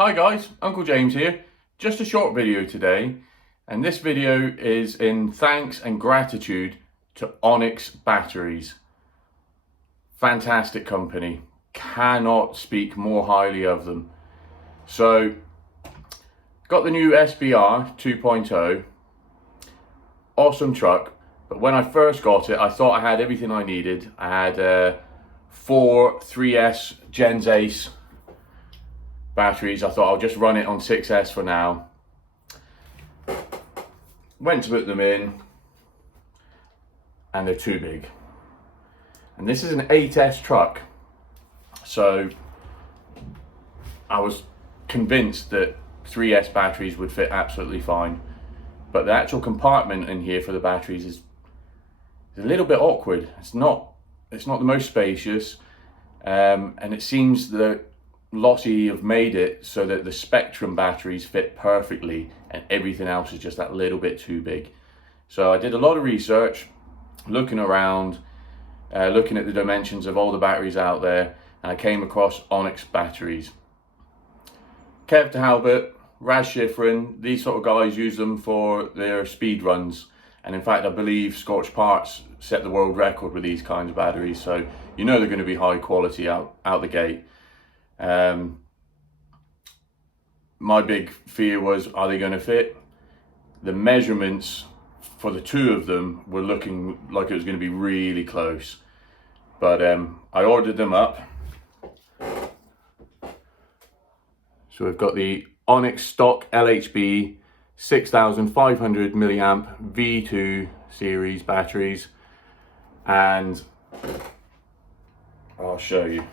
Hi guys, Uncle James here. Just a short video today, and this video is in thanks and gratitude to Onyx batteries. Fantastic company, cannot speak more highly of them. So, got the new SBR 2.0, awesome truck, but when I first got it, I thought I had everything I needed. I had 4 3S Gens Ace batteries. I thought I'll just run it on 6S for now. Went to put them in and they're too big. And this is an 8S truck, so I was convinced that 3S batteries would fit absolutely fine, but the actual compartment in here for the batteries is a little bit awkward. It's not the most spacious, and it seems that Lossy have made it so that the Spectrum batteries fit perfectly and everything else is just that little bit too big. So I did a lot of research, looking around, looking at the dimensions of all the batteries out there, and I came across Onyx batteries. Kev Talbot, Raz Schifrin, these sort of guys use them for their speed runs, and in fact I believe Scorched Parts set the world record with these kinds of batteries, so you know they're going to be high quality out the gate. My big fear was, are they going to fit? The measurements for the two of them were looking like it was going to be really close, but I ordered them up. So we've got the Onyx stock LHB 6500 milliamp V2 series batteries, and I'll show you.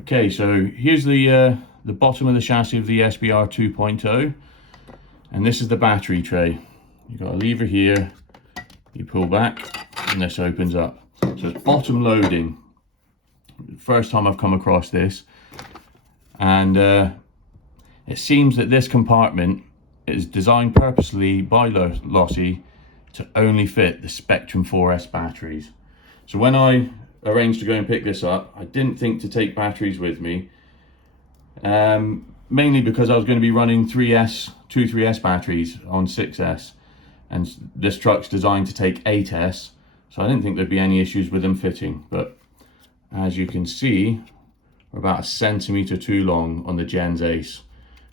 Okay, so here's the bottom of the chassis of the SBR 2.0, and this is the battery tray. You've got a lever here, you pull back, and this opens up. So it's bottom loading. First time I've come across this, and it seems that this compartment is designed purposely by Lossy to only fit the Spectrum 4S batteries. So when I arranged to go and pick this up, I didn't think to take batteries with me, mainly because I was going to be running two 3S batteries on 6S, and this truck's designed to take 8S, so I didn't think there'd be any issues with them fitting. But as you can see, we're about 1 centimeter too long on the Gens Ace,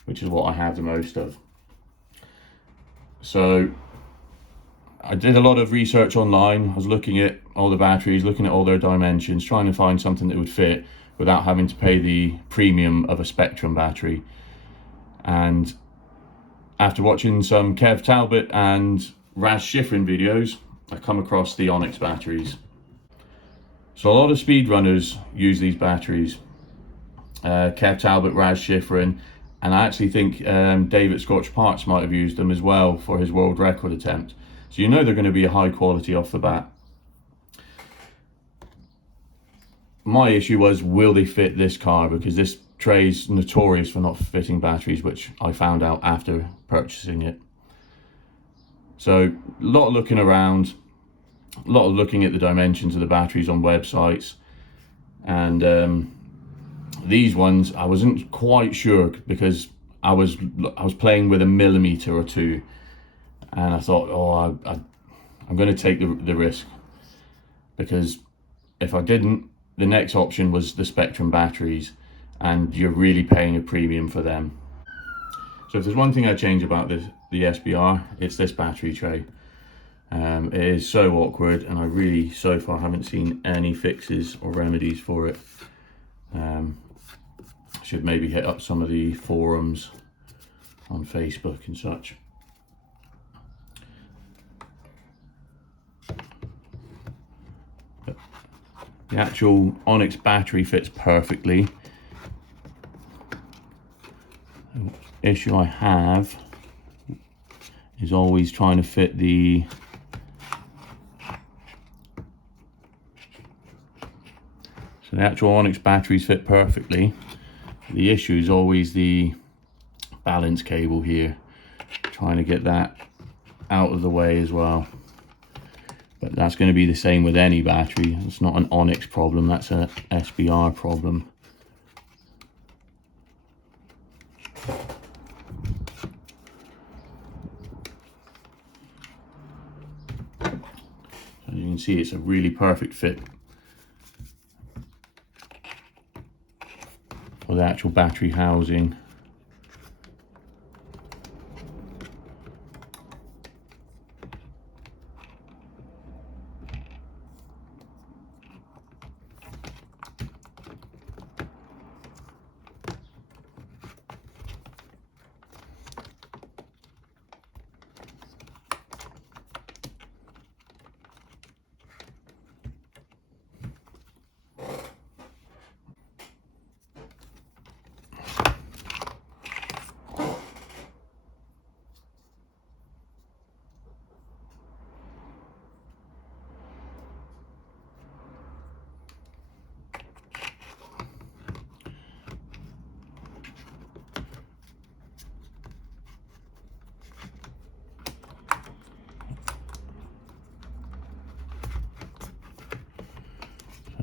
which is what I have the most of. So I did a lot of research online. I was looking at all the batteries, looking at all their dimensions, trying to find something that would fit without having to pay the premium of a Spectrum battery. And after watching some Kev Talbot and Raz Schifrin videos, I come across the Onyx batteries. So a lot of speedrunners use these batteries. Kev Talbot, Raz Schifrin, and I actually think David Scorched Parts might have used them as well for his world record attempt. So you know they're going to be a high quality off the bat. My issue was, will they fit this car? Because this tray is notorious for not fitting batteries, which I found out after purchasing it. So a lot of looking around, a lot of looking at the dimensions of the batteries on websites, and these ones I wasn't quite sure, because I was playing with a millimeter or two, and I thought, oh, I'm going to take the risk, because if I didn't, the next option was the Spectrum batteries, and you're really paying a premium for them. So if there's one thing I change about the SBR, it's this battery tray. It is so awkward, and I really so far haven't seen any fixes or remedies for it. Should maybe hit up some of the forums on Facebook and such. The actual Onyx battery fits perfectly. The issue I have is always trying to fit the actual Onyx batteries fit perfectly. The issue is always the balance cable here, trying to get that out of the way as well. But that's going to be the same with any battery. It's not an Onyx problem, that's an SBR problem. can see it's a really perfect fit for the actual battery housing.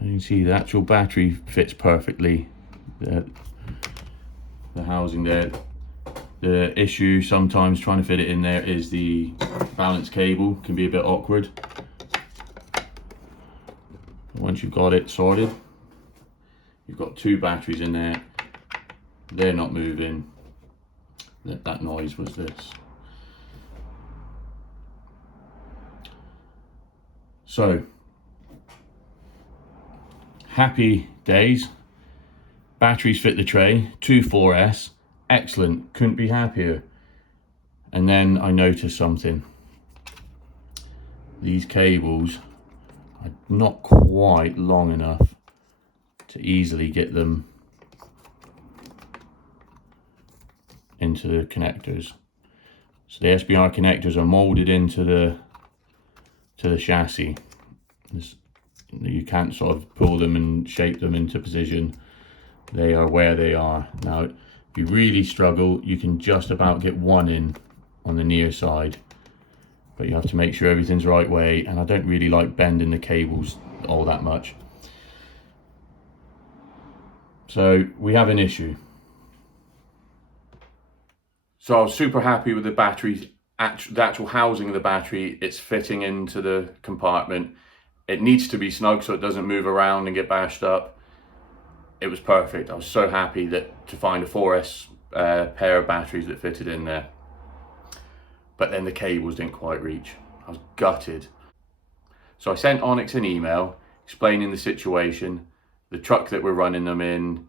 You can see the actual battery fits perfectly. The housing there. The issue sometimes trying to fit it in there is the balance cable can be a bit awkward. Once you've got it sorted, you've got 2 batteries in there. They're not moving. That noise was this. So, happy days. Batteries fit the tray, 2 4S, excellent, couldn't be happier. And then I noticed something. These cables are not quite long enough to easily get them into the connectors. So the SBR connectors are molded into the chassis. You can't sort of pull them and shape them into position. They are where they are. Now, if you really struggle, you can just about get one in on the near side, but you have to make sure everything's the right way, and I don't really like bending the cables all that much. So we have an issue. So I was super happy with the batteries, the actual housing of the battery. It's fitting into the compartment. It needs to be snug so it doesn't move around and get bashed up. It was perfect. I was so happy to find a 4S pair of batteries that fitted in there. But then the cables didn't quite reach. I was gutted. So I sent Onyx an email explaining the situation, the truck that we're running them in,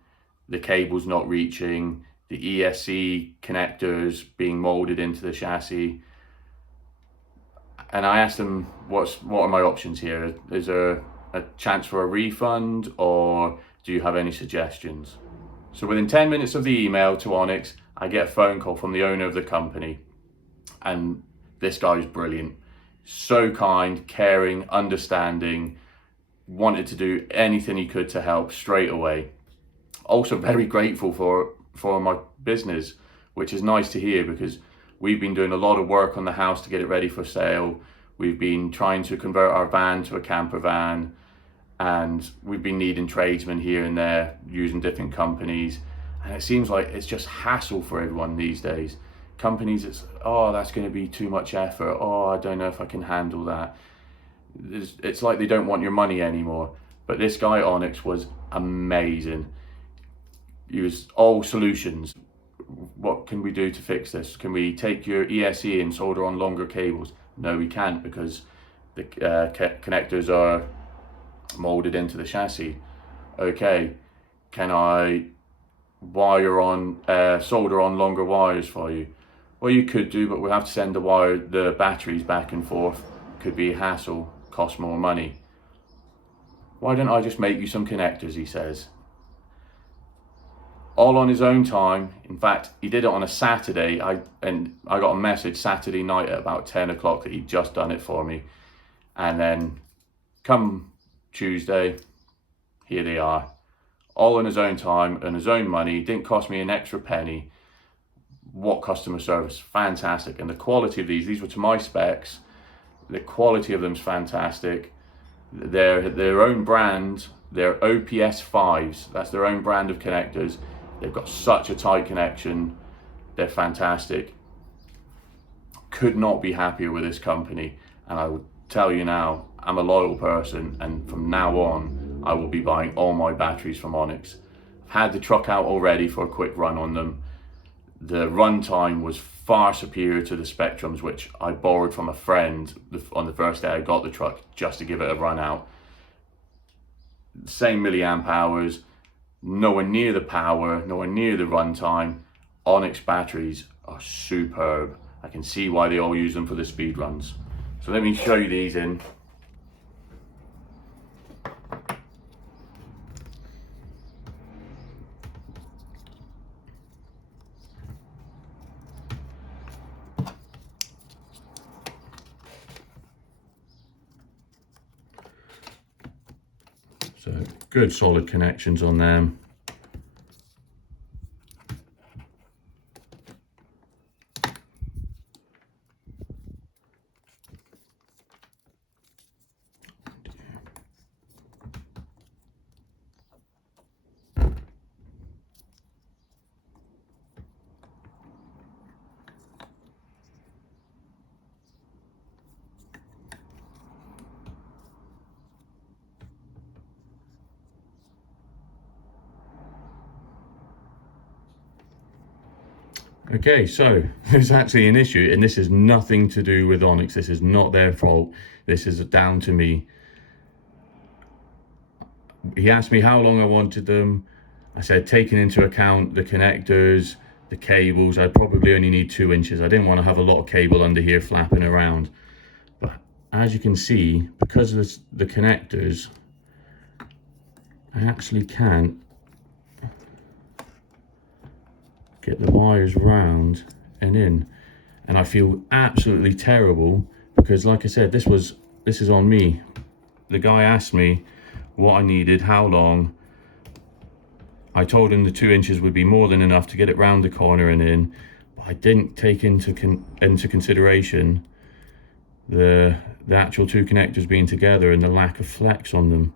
the cables not reaching, the ESC connectors being molded into the chassis. And I asked them, what are my options here? Is there a chance for a refund, or do you have any suggestions? So within 10 minutes of the email to Onyx, I get a phone call from the owner of the company. And this guy is brilliant. So kind, caring, understanding, wanted to do anything he could to help straight away. Also very grateful for my business, which is nice to hear, because we've been doing a lot of work on the house to get it ready for sale. We've been trying to convert our van to a camper van, and we've been needing tradesmen here and there using different companies. And it seems like it's just hassle for everyone these days. Companies, it's, oh, that's going to be too much effort. Oh, I don't know if I can handle that. It's like they don't want your money anymore. But this guy, Onyx, was amazing. He was all solutions. What can we do to fix this? Can we take your ESC and solder on longer cables? No, we can't, because the connectors are molded into the chassis. Okay, can I solder on longer wires for you? Well, you could do, but we'll have to send the batteries back and forth. Could be a hassle, cost more money. Why don't I just make you some connectors, he says. All on his own time. In fact, he did it on a Saturday. I got a message Saturday night at about 10 o'clock that he'd just done it for me. And then come Tuesday, here they are. All on his own time and his own money. Didn't cost me an extra penny. What customer service, fantastic. And the quality of these were to my specs. The quality of them's fantastic. They're their own brand. They're OPS 5s. That's their own brand of connectors. They've got such a tight connection. They're fantastic. Could not be happier with this company. And I would tell you now, I'm a loyal person, and from now on, I will be buying all my batteries from Onyx. I've had the truck out already for a quick run on them. The runtime was far superior to the Spectrums, which I borrowed from a friend on the first day I got the truck just to give it a run out. Same milliamp hours, nowhere near the power, nowhere near the runtime. Onyx batteries are superb. I can see why they all use them for the speed runs. So let me show you these in. So good solid connections on them. Okay, so there's actually an issue, and this is nothing to do with Onyx. This is not their fault. This is down to me. He asked me how long I wanted them. I said, taking into account the connectors, the cables, I probably only need 2 inches. I didn't want to have a lot of cable under here flapping around. But as you can see, because of the connectors, I actually can't get the wires round and in, and I feel absolutely terrible because, like I said, this is on me. The guy asked me what I needed, how long. I told him the 2 inches would be more than enough to get it round the corner and in, but I didn't take into consideration the actual 2 connectors being together and the lack of flex on them,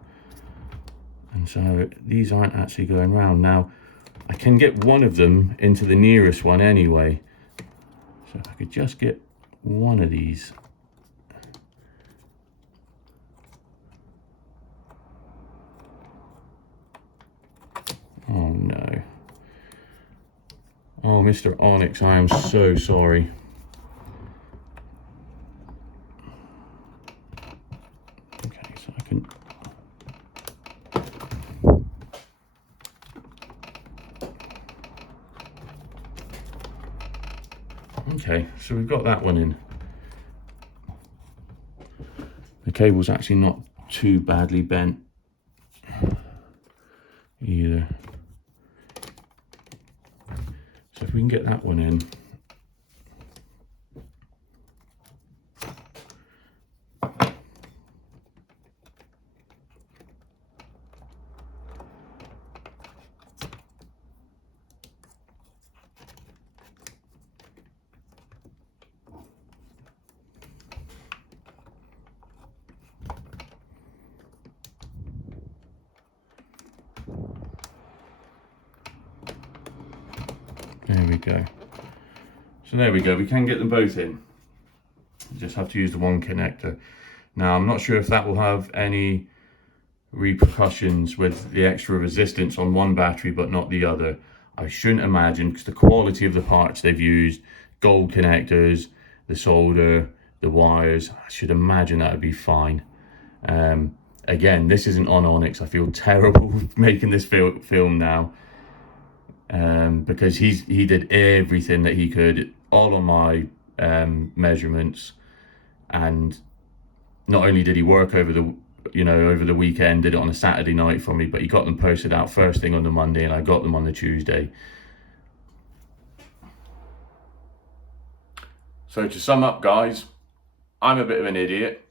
and so these aren't actually going round. Now I can get one of them into the nearest one anyway. So if I could just get one of these. Oh no. Oh, Mr. Onyx, I am so sorry. Okay, so I can... Okay, so we've got that one in. The cable's actually not too badly bent either. So if we can get that one in. There we go. So there we go, we can get them both in. You just have to use the one connector. Now I'm not sure if that will have any repercussions with the extra resistance on one battery but not the other. I shouldn't imagine, because the quality of the parts they've used, gold connectors, the solder, the wires, I should imagine that would be fine. Again, this isn't on Onyx. I feel terrible making this film now. Because he did everything that he could, all on my measurements, and not only did he work over the weekend, did it on a Saturday night for me, but he got them posted out first thing on the Monday, and I got them on the Tuesday. So to sum up, guys, I'm a bit of an idiot.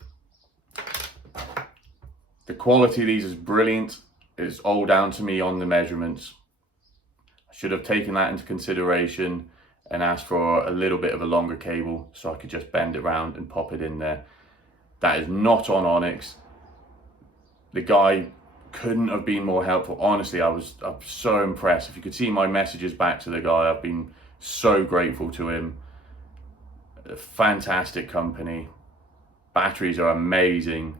The quality of these is brilliant. It's all down to me on the measurements. Should have taken that into consideration and asked for a little bit of a longer cable so I could just bend it around and pop it in there. That is not on Onyx. The guy couldn't have been more helpful. Honestly, I'm so impressed. If you could see my messages back to the guy, I've been so grateful to him. A fantastic company. Batteries are amazing.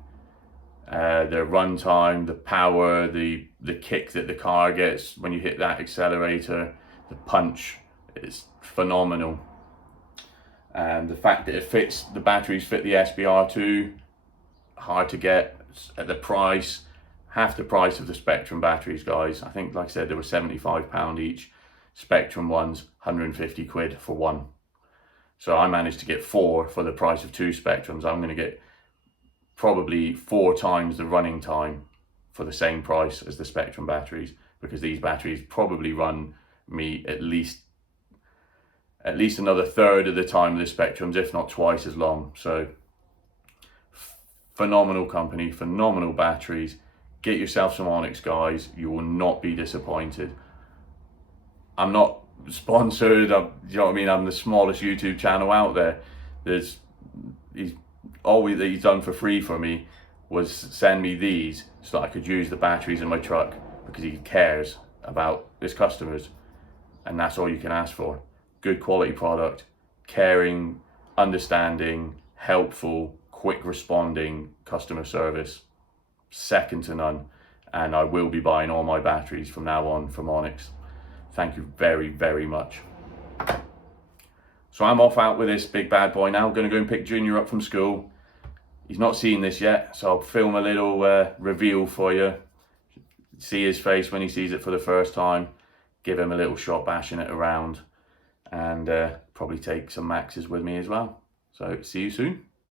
their run time, the power, the kick that the car gets when you hit that accelerator, the punch, is phenomenal. And the fact that the batteries fit the SBR2, hard to get at the price, half the price of the Spectrum batteries, guys. I think, like I said, they were £75 each. Spectrum ones, 150 quid for one. So I managed to get 4 for the price of 2 Spectrums. I'm going to get probably 4 times the running time for the same price as the Spectrum batteries, because these batteries probably run me at least another third of the time of the Spectrums, if not twice as long. So phenomenal company, phenomenal batteries. Get yourself some Onyx, guys. You will not be disappointed. I'm not sponsored, you know what I mean? I'm the smallest YouTube channel out there. He's done for free for me was send me these so that I could use the batteries in my truck, because he cares about his customers, and that's all you can ask for. Good quality product, caring, understanding, helpful, quick responding customer service, second to none. And I will be buying all my batteries from now on from Onyx. Thank you very, very much. So I'm off out with this big bad boy now. I'm going to go and pick Junior up from school. He's not seen this yet, so I'll film a little reveal for you. See his face when he sees it for the first time. Give him a little shot bashing it around. And probably take some Maxes with me as well. So see you soon.